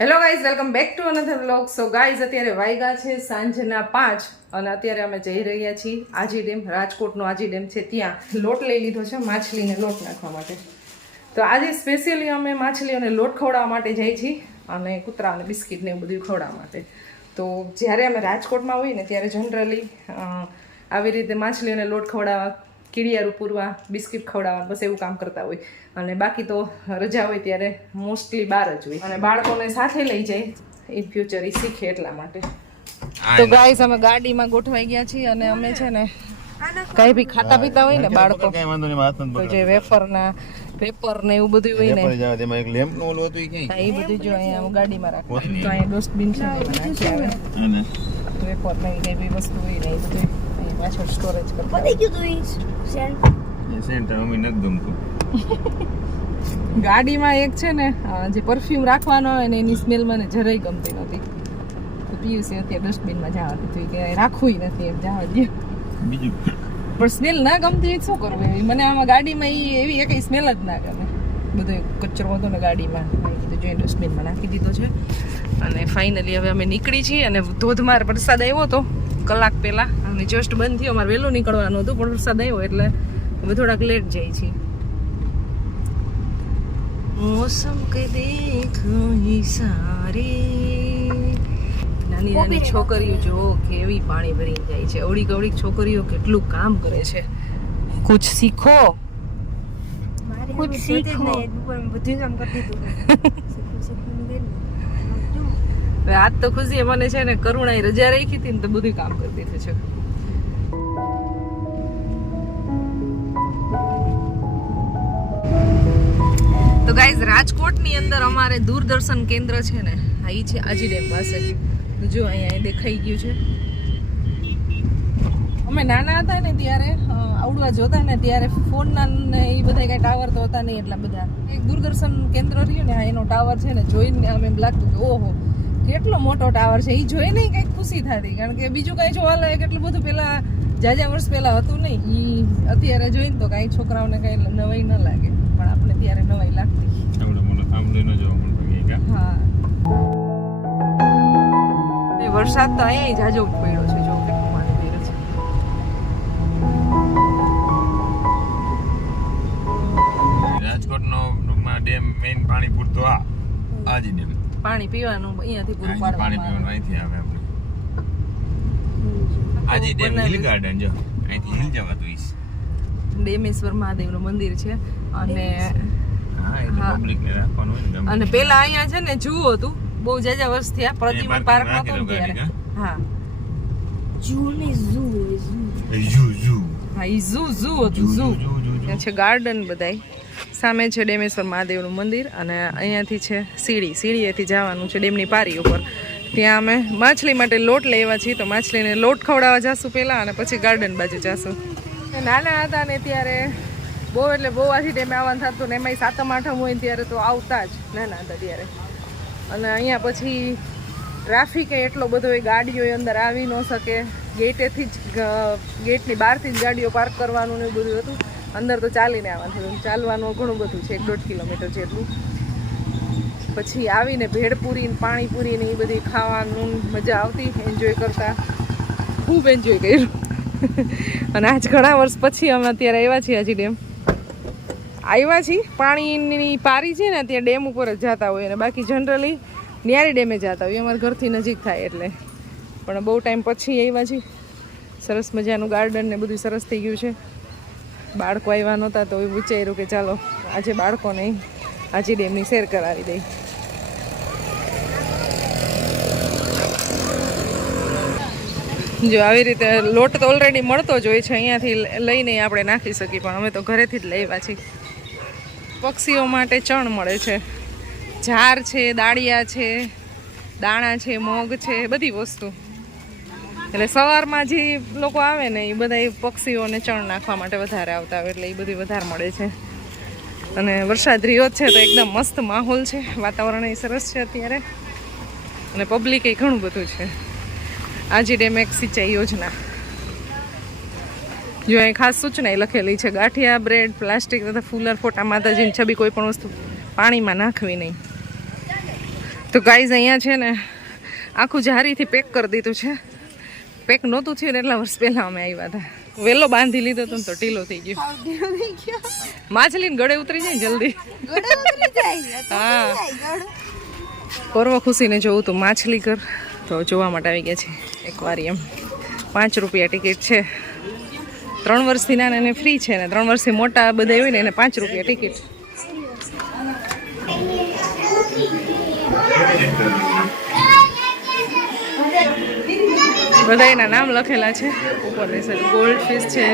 Hello guys welcome back to another blog so guys અત્યારે વાયગા છે સાંજના પાંચ અને અત્યારે અમે જઈ રહ્યા છીએ આજી ડેમ, રાજકોટનો આજી ડેમ છે. ત્યાં લોટ લઈ લીધો છે માછલીને લોટ નાખવા માટે. તો આજે સ્પેશિયલી અમે માછલીઓને લોટ ખવડાવવા માટે જઈ છીએ અને કૂતરાઓને બિસ્કિટ ને એવું બધું ખવડાવવા માટે. તો જ્યારે અમે રાજકોટમાં હોઈએ ને ત્યારે જનરલી આવી રીતે માછલીઓને લોટ ખવડાવવા કીડિયારું પૂરવા બિસ્કિટ ખવડાવવા બસ એવું કામ કરતા હોય. અને બાકી તો રજા હોય ત્યારે મોસ્ટલી બહાર જ હોય. અને બાળકોને સાથે લઈ જાય. ઇન ફ્યુચર એ શીખે એટલા માટે. તો ગાઈસ અમે ગાડીમાં ગોઠવાઈ ગયા છીએ અને અમે છે ને કઈ બી ખાતા પીતા હોય ને બાળકો. કઈ વાંધો નહીં હાથ તો જે વેફરના પેપર ને એવું બધું હોય ને. જાવ તેમાં એક લેમ્પનું ઓલું હતું ક્યાંય? એ બધું જો અહીંયા ગાડીમાં રાખવાનું તો અહીંયા ડસ્ટબિન છે નાખી આવે. વેફર ને કઈ બી વસ્તુ હોય ને એ બધું પાછળ સ્ટોરેજ કરતા Wat ગયું તું is zijn એ સેન્ટ અમે નથી ગમતું. ગાડીમાં એક છે ને જે પરફ્યુમ રાખવાનો હોય ને એની સ્મેલ મને જરાય ગમતી નહોતી. તો પિયુષે અત્યારે ડસ્ટબિનમાં જવા દીધું કે રાખવું નથી એમ જવા દે બીજું? પણ સ્મેલ ના ગમતી શું કરવું એવી? મને આમાં ગાડીમાં એ એવી એક સ્મેલ જ ના ગમે. બધો કચરો હતો ને ગાડીમાં કીધું જોઈને ડસ્ટબિનમાં નાખી દીધો છે. અને ફાઇનલી હવે અમે નીકળી છીએ અને ધોધમાર વરસાદ આવ્યો હતો કલાક પહેલાં અને જસ્ટ બંધ થયો. અમારે વહેલું નીકળવાનું હતું પણ વરસાદ આવ્યો એટલે અમે થોડાક લેટ જાય છીએ મોસમ કે દેખો સારી. નાની નાની છોકરીઓ જો કેવી પાણી ભરી જાય છે. અવળી કવળી છોકરીઓ કેટલું કામ કરે છે. કુછ શીખો? કુછ શીખો? બધું કામ કરતી હતું હવે આજ તો ખુશી મને છે ને કરુણાએ રજા રાખી હતી ને તો બધું કામ કરતી હતી છે. તો ગાઈઝ રાજકોટની અંદર અમારે દૂરદર્શન કેન્દ્ર છે ને, આ ઈ છે આજી ડેમ પાસે જો અહીંયા દેખાઈ ગયું છે. અમે નાના હતા ને ત્યારે આવડવા જોતા ને ત્યારે ફોનના ને એ બધા કાંઈ ટાવર તો હતા નહીં એટલા બધા. એક દૂરદર્શન કેન્દ્ર રહ્યું ને એનો ટાવર છે ને, જોઈને આમ એમ લાગતું કે ઓહો કેટલો મોટો ટાવર છે એ જોઈને કંઈક ખુશી થતી કારણ કે બીજું કાંઈ જોવા લાયક એટલું બધું પેલા જાજા વર્ષ પહેલાં હતું નહીં એ અત્યારે જોઈને તો કાંઈ છોકરાઓને કાંઈ નવાઈ ન લાગે પણ આપણે ત્યારે નવાઈ લાગતી? હા. વરસાદ તો અહીંયા જાજો પડ્યો છે જો કેટલું પાણી પડ્યું છે. રાજકોટનો ડેમ મેઇન પાણી પૂરતો આ આજી ડેમ પાણી પીવાનું અહીંયાથી પૂરું આજી પાણી પીવાનું અહીંથી આવે આપણે. આજે ડેમ હિલ ગાર્ડન જો. અહીંથી હિલ જવાતું ઈસ ડેમેશ્વર મહાદેવનું મંદિર છે. અને હા એટલે હા. પબ્લિક ને રાખવાનું હોય ને ગમે અને તે. પેલા અહીંયા છે ને જૂ હતું બહુ જાજા વર્ષ થયા પ્રતિમા પાર્ક નતો ત્યારે. હા. જૂની ઝૂ ઝૂ ઝૂ ઝૂ હા ઈ ઝૂ ઝૂ હતું zoo zoo zoo zoo zoo ત્યાં છે ગાર્ડન બધાય. સામે છે ડેમેશ્વર મહાદેવનું મંદિર અને અહીંયાથી છે સીડી. સીડીએથી જવાનું છે ડેમની પારી ઉપર. ત્યાં અમે માછલી માટે લોટ લેવા છીએ, તો માછલીને લોટ ખવડાવવા જાશું પહેલાં અને પછી ગાર્ડન બાજુ જાશું. નાના હતા ને ત્યારે બહુ એટલે બહુ આથી ડેમે આવવાનું થતું ને એમાંય સાતમ, આઠમ હોય ત્યારે તો આવતા જ નાના હતા ત્યારે. અને અહીંયા પછી ટ્રાફિકે એટલો બધો એ ગાડીઓ અંદર આવી ન શકે. ગેટેથી જ ગેટની બહારથી જ ગાડીઓ પાર્ક કરવાનું ને બધું હતું. અંદર તો ચાલીને આવવાનું હતું ચાલવાનું ઘણું બધું છે, એક દોઢ કિલોમીટર જેટલું. પછી આવીને ભેળપૂરી ને પાણીપુરી ને એ બધી ખાવાનું મજા આવતી એન્જોય કરતા. ખૂબ એન્જોય કર્યું. અને આજ ઘણા વર્ષ પછી અમે અત્યારે આવ્યા છીએ હજી ડેમ. આવ્યા છીએ, પાણીની પારી છે ને ત્યાં ડેમ ઉપર જ જતા હોય અને બાકી જનરલી ન્યારી ડેમે જતા હોય. અમારા ઘરથી નજીક થાય એટલે. પણ બહુ ટાઈમ પછી આવ્યા છીએ. સરસ મજાનું ગાર્ડન ને બધું સરસ થઈ ગયું છે. બાળકો આવ્યા નહોતા તો એવું વિચાર્યું કે ચાલો, આજે બાળકોને આજે ડેમની શેર કરાવી દઈ જો આવી રીતે લોટ તો ઓલરેડી મળતો જ હોય છે, અહીંયાથી લઈને આપણે નાખી શકીએ, પણ અમે તો ઘરેથી જ લેવા છીએ. પક્ષીઓ માટે ચણ મળે છે. ઝાર છે, દાળિયા છે, દાણા છે, મોગ છે, બધી વસ્તુ. એટલે સવારમાં જે લોકો આવે ને, એ બધા પક્ષીઓને ચણ નાખવા માટે વધારે આવતા હોય, એટલે એ બધી વધારે મળે છે. અને વરસાદ રહ્યો જ છે, તો એકદમ મસ્ત માહોલ છે. વાતાવરણ એ સરસ છે અત્યારે. અને પબ્લિક એ ઘણું બધું છે. આજી ડેમ એક સિંચાઈ યોજના. જો અહીં ખાસ સૂચના એ લખેલી છે, ગાંઠિયા, બ્રેડ, પ્લાસ્ટિક તથા ફૂલર, ફોટા, માતાજીની છબી કોઈ પણ વસ્તુ પાણીમાં નાખવી નહીં. તો ગાઈઝ અહીંયા છે ને, આખું જારીથી પેક કરી દીધું છે. પેક નહોતું થયું ને એટલા વર્ષ પહેલાં અમે આવ્યા હતા. વેલો બાંધી લીધો હતો તો ઢીલો થઈ ગયો. માછલીને ગળે ઉતરી જાય જલ્દી. હા. પર્વ ખુશીને જોવું તો માછલી ઘર તો જોવા માટે આવી ગયા છે એકવાર એમ. પાંચ રૂપિયા ટિકિટ છે. ત્રણ વર્ષથી નાના એને ફ્રી છે ને ત્રણ વર્ષથી મોટા બધા હોય ને એને પાંચ રૂપિયા ટિકિટ. બધા એના નામ લખેલા છે. ઉપરની સાઈડ ગોલ્ડ ફિશ છે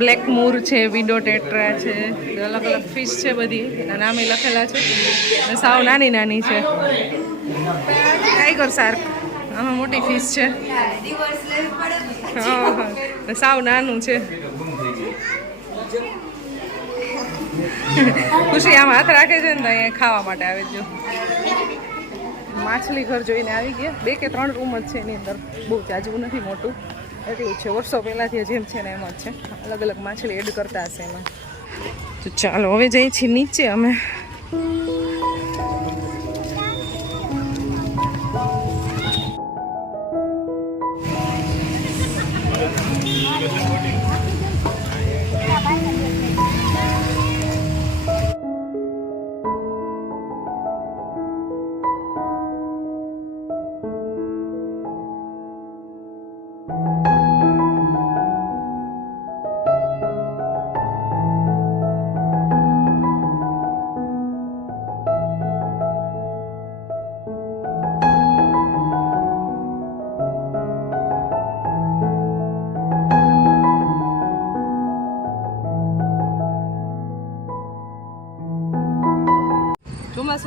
બ્લેક મૂર છે વિન્ડો ટેટ્રા છે અલગ અલગ ફિશ છે બધી. એના નામે લખેલા છે. અને સાવ નાની નાની છે. ટાઈગર સાર્ક આમાં મોટી ફિશ છે. હા સાવ નાનું છે. ખુશી આમ હાથ રાખે છે ને અહીંયા ખાવા માટે આવે જો માછલી ઘર જોઈને આવી ગયા. બે કે ત્રણ રૂમ જ છે એની અંદર. બહુ જાજવું નથી, મોટું. એટલું છે, વર્ષો પહેલાંથી જેમ છે ને એમ જ છે. અલગ અલગ માછલી એડ કરતા હશે એમાં. તો ચાલો, હવે જઈએ છીએ નીચે અમે.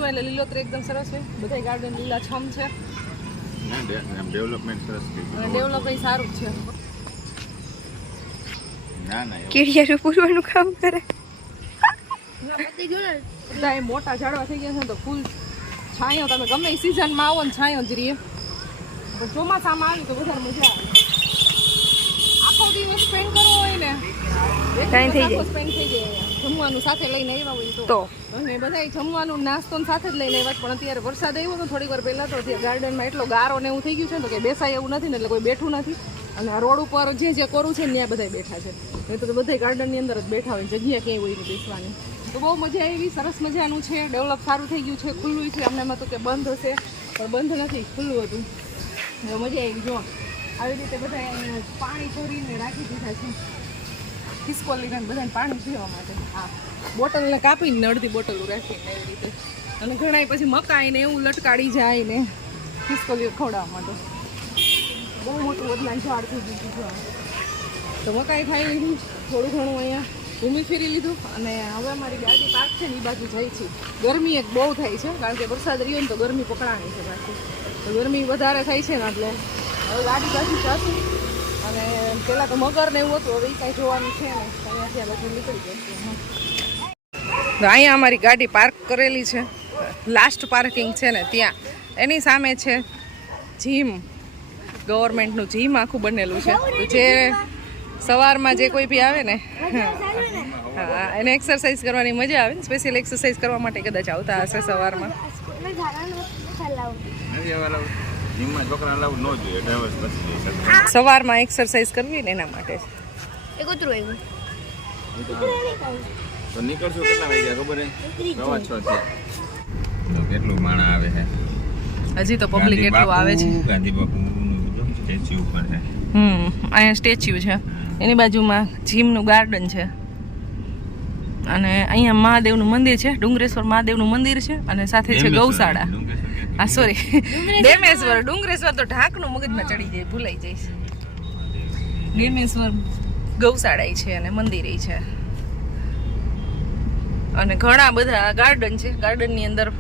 ચોમાસું એટલે લીલોતરી એકદમ સરસ હોય બધા ગાર્ડન લીલા છમ છે. ડેવલપમેન્ટ સરસ અને ડેવલપિંગ સારું છે. ના ના કીડિયાનું પૂરવાનું કામ કરે. બધા એ મોટા ઝાડવા થઈ ગયા છે ને તો ફૂલ છાંયો તમે ગમે એ સિઝનમાં આવો ને છાંયો જ રહીએ. પણ ચોમાસામાં આવી તો વધારે મજા આવે. આખો દિવસ સ્પેન્ડ કરવો હોય ને એક થઈ જાય. આખો થઈ જાય. જમવાનું સાથે લઈને આવ્યા હોય તો. અને બધા જમવાનું નાસ્તો સાથે જ લઈને આવ્યા પણ અત્યારે વરસાદ આવ્યો તો થોડીક વાર પહેલાં તો ગાર્ડનમાં એટલો ગારો ને એવું થઈ ગયું છે ને તો કે બેસાય એવું નથી ને એટલે કોઈ બેઠું નથી. અને આ રોડ ઉપર જે જે કોરું છે ને ત્યાં બધા બેઠા છે. નહીં તો બધા ગાર્ડનની અંદર જ બેઠા હોય જગ્યા ક્યાંય હોય નહીં બેસવાની. તો બહુ મજા આવી સરસ મજાનું છે ડેવલપ સારું થઈ ગયું છે ખુલ્લું છે અમને એમાં તો કે બંધ હશે પણ બંધ નથી ખુલ્લું હતું. મજા આવી જો આવી રીતે બધા પાણી ચોરીને રાખી દીધા છે. ખિસકોલી ને બધાને પાણી પીવા માટે. હા. બોટલને કાપીને અડધી બોટલ રાખીને એવી રીતે. અને ઘણા પછી મકાઈ ને એવું લટકાડી જાય ને ખિસકોલીઓ ખવડાવવા માટે. બહુ મોટું બદલાય ઝાડ થઈ ગયું તો મકાઈ ખાઈ લીધું, થોડું ઘણું અહીંયા ઘૂમી ફેરી લીધું અને હવે અમારી ગાડી પાક છે ને એ બાજુ જાય છે. ગરમી એક બહુ થાય છે, કારણ કે વરસાદ રહ્યો ને તો ગરમી પકડાણી છે પાછી તો ગરમી વધારે થાય છે ને એટલે હવે ગાડી પાછી જાશું અને પેલા તો મગર ને એવું હતું હવે એ કાંઈ જોવાનું છે ને અહીંયાથી આ બધું નીકળી જશે તો અહીંયા અમારી ગાડી પાર્ક કરેલી છે. લાસ્ટ પાર્કિંગ છે ને ત્યાં. એની સામે છે જીમ. ગવર્મેન્ટનું જીમ આખું બનેલું છે. જે સવારમાં જે કોઈ બી આવે ને હા એને એક્સરસાઇઝ કરવાની મજા આવે ને. સ્પેશિયલ એક્સરસાઇઝ કરવા માટે કદાચ આવતા હશે સવારમાં. જીમમાં છોકરા લાવું ન જોઈએ ડ્રાઈવર પછી જઈ શકે. સવારમાં એક્સરસાઇઝ કરવી ને એના માટે. એ ઉતરું આવ્યું. તો નીકળશું કેટલા વાગ્યા ખબર હે? સવા છ છે. તો કેટલું માણા આવે છે હજી તો પબ્લિક એટલું આવે છે. ગાંધી બાપુનું સ્ટેચ્યુ ઉપર છે હમ અહીંયા સ્ટેચ્યુ છે. એની બાજુમાં જીમનું ગાર્ડન છે. અને અહીંયા મહાદેવનું મંદિર છે ડુંગરેશ્વર મહાદેવનું મંદિર છે અને સાથે છે ગૌશાળા. હા સોરી ડેમેશ્વર ડુંગરેશ્વર તો ઢાંકનું મગજમાં ચડી જાય ભૂલાઈ જઈશ ડેમેશ્વર ગૌશાળા છે અને મંદિર છે. અને ઘણા બધા ગાર્ડન છે. ગાર્ડનની અંદર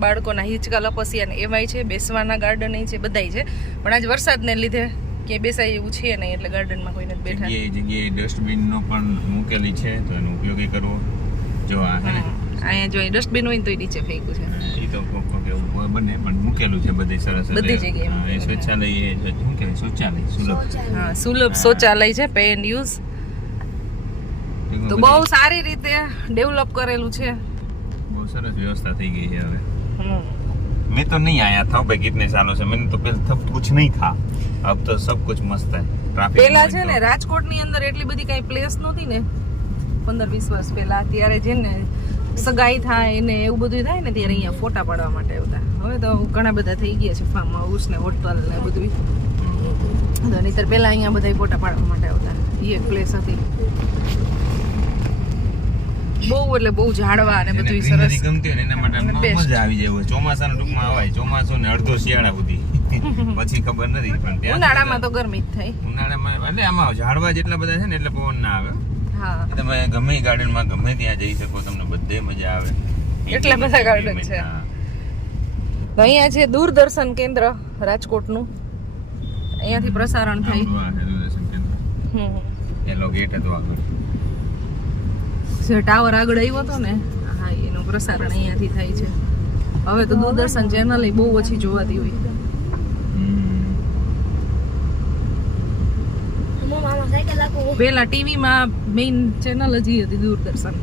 બાળકોના હિંચકા લપસી ને એવાય છે. બેસવાના ગાર્ડન છે બધાય છે. પણ આજ વરસાદને લીધે કે બેસાય એવું છે નહીં એટલે ગાર્ડનમાં કોઈ નથી બેઠા. જગ્યાએ જગ્યાએ ડસ્ટબિન પણ મૂકેલી છે તો એનો ઉપયોગ કરવો. જો આ છે અહીંયા જો ડસ્ટબિન હોય ને તો નીચે ફેંકું છે ઈ તો કોક કોક એવું બને પણ મૂકેલું છે બધી સરસ એટલે, બધી જગ્યાએ હા, એ શૌચાલય એ જે શું કહેવાય શૌચાલય સુલભ હા સુલભ શૌચાલય છે પે એન્ડ યુઝ તો બહુ સારી રીતે ડેવલપ કરેલું છે બહુ સરસ વ્યવસ્થા થઈ ગઈ છે હવે હમ. मैं तो नहीं आया था भाई कितने सालों से मैंने तो पहले तब कुछ नहीं था अब तो सब कुछ मस्त है ट्रैफिक પેલા છે ને રાજકોટની અંદર એટલી બધી કઈ પ્લેસ નહોતી ને પંદર વીસ વર્ષ પહેલા ત્યારે છે ને સગાઈ થાય ને એવું બધું થાય ને ત્યારે અહીંયા ફોટા પાડવા માટે આવતા. હવે તો ઘણા બધા થઈ ગયા છે ફાર્મ હાઉસ ને હોટલ ને બધું તો નહીતર પહેલાં અહીંયા બધા ફોટા પાડવા માટે આવતા. એ એક પ્લેસ હતી. બહુ એટલે બહુ ઝાડવા અને બધું સરસ. ગમતી હોય એના માટે મજા આવી જાય ચોમાસાના ટૂંકમાં આવાય ચોમાસું ને અડધો શિયાળા સુધી. પછી ખબર નથી પણ ઉનાળામાં તો ગરમી જ થાય. ઉનાળામાં એટલે આમાં ઝાડવા જેટલા બધા છે ને એટલે પવન ના આવે. તમે ગમે ગાર્ડનમાં ગમે ત્યાં જઈ શકો તમને બધે મજા આવે. એટલા બધા ગાર્ડન છે. અહીંયા છે દૂરદર્શન કેન્દ્ર રાજકોટનું. અહીંયાથી પ્રસારણ થાય. પેલો ગેટ હતો આગળ. જે ટાવર આગળ આવ્યો હતો ને હા એનું પ્રસારણ અહીંયાથી થાય છે. હવે તો દૂરદર્શન ચેનલ બહુ ઓછી જોવાતી હોય. પેલા ટીવીમાં મેઇન ચેનલ જ હતી દૂરદર્શન.